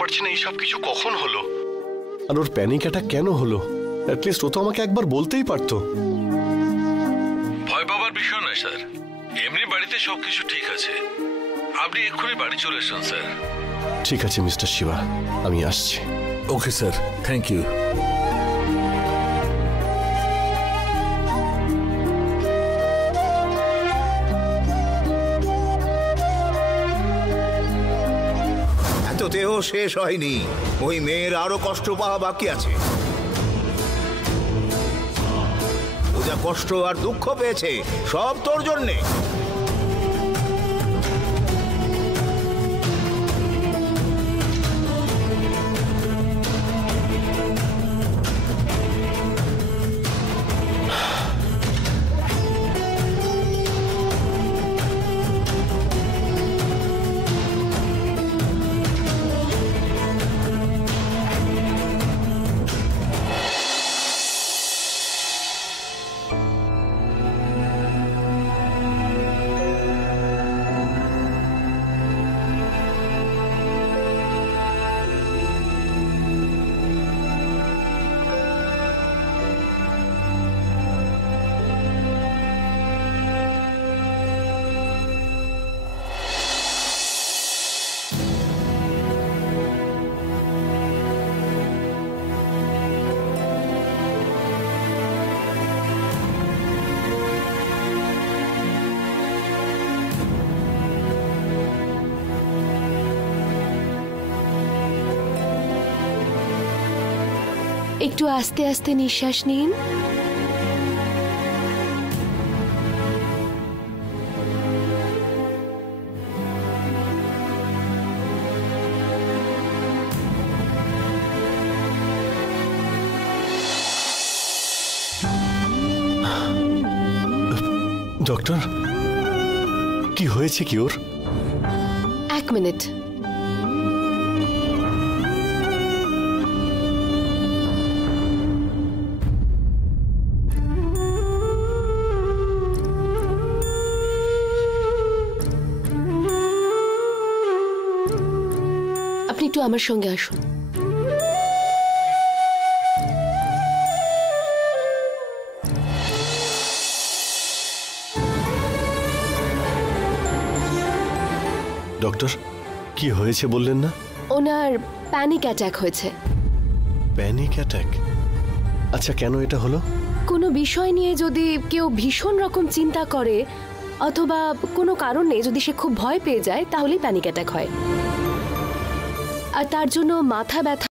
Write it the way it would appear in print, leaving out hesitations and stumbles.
পারছি না এইসব কিছু কখন হলো, আর ওর প্যানিক অ্যাটাক কেন হলো। অ্যাটলিস্ট ও তো আমাকে একবার বলতেই পারতো। ভয় পাবার বিষয় নয় স্যার, এমনি বাড়িতে সবকিছু ঠিক আছে। আপনি এক্ষুনি বাড়ি চলে আসুন স্যার। ঠিক আছে মিস্টার শিবা, আমি আসছি। Okay sir, thank you. এততেও শেষ হয়নি, ওই মেয়ের আরো কষ্ট পাওয়া বাকি আছে। ও যা কষ্ট আর দুঃখ পেয়েছে সব তোর জন্যে। একটু আস্তে আস্তে নিঃশ্বাস নিন। ডক্টর, কি হয়েছে কি ওর? এক মিনিট। আপনি একটু আমার সঙ্গে আসুন। ডক্টর, কি হয়েছে বললেন না? ওনার প্যানিক অ্যাটাক হয়েছে। Panic attack? আচ্ছা, কেন এটা হলো? কোনো বিষয় নিয়ে যদি কেউ ভীষণ রকম চিন্তা করে অথবা কোনো কারণে যদি সে খুব ভয় পেয়ে যায় তাহলেই প্যানিক অ্যাটাক হয়। আর তার জন্য মাথা ব্যথা